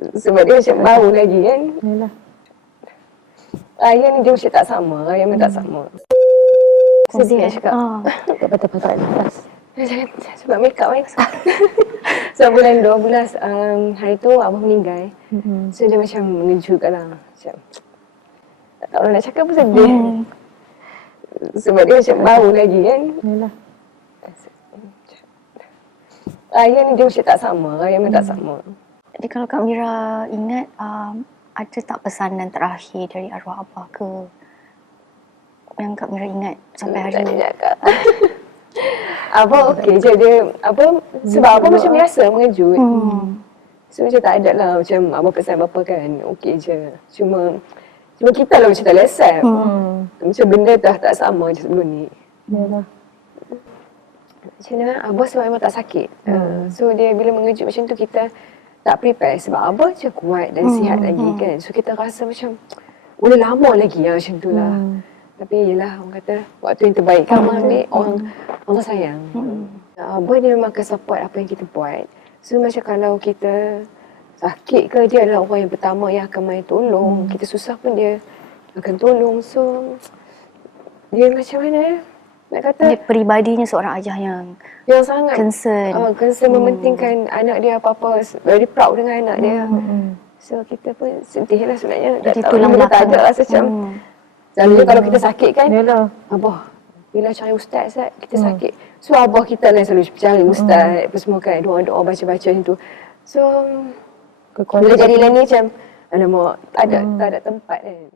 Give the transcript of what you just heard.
Sebab dia macam baru lagi kan. Yalah. Raya ni dia macam tak sama. Raya memang tak sama. Sedih nak cakap. Tak patah tarik nafas. Sebab make up kan. So bulan 12 hari tu abah meninggal. So dia macam mengejutkan lah. Macam tak tahu nak cakap pun sedih. Sebab dia macam baru lagi kan. Yalah. Raya ni dia macam tak sama. Raya memang tak sama. Jadi kalau Kak Mira ingat, ada tak pesanan terakhir dari arwah abah ke yang Kak Mira ingat sampai hari ni? Abah okey je dia sebab abah macam biasa mengejut. So macam tak ada lah macam abah pesan apa kan, okey je. Cuma kita lah macam tak boleh accept. Macam benda dah tak sama je sebelum ni. Yalah. Macam mana abah sebab memang tak sakit. So dia bila mengejut macam tu kita tak prepare sebab abah je kuat dan sihat lagi kan. So kita rasa macam boleh lama lagi lah macam tu lah. Tapi yelah orang kata waktu yang terbaik kan ambil Allah sayang. Abah dia memang akan support apa yang kita buat. So macam kalau kita sakit ke dia adalah orang yang pertama yang akan main tolong. Kita susah pun dia akan tolong. So dia macam mana nak kata Dia peribadinya seorang ayah yang sangat concern. Concern mementingkan anak dia apa-apa. Very proud dengan anak dia. So kita pun sedih lah sebenarnya. Jadi Tak tahu tulang benda tak belakang. ada rasa macam selalunya kalau kita sakit kan Yalah. abah bila cari ustaz kita sakit. So abah kita lah selalu cari ustaz apa semua kan. Doa-doa baca-baca macam tu. So bila jadi lah ni macam alamak tak ada tempat kan.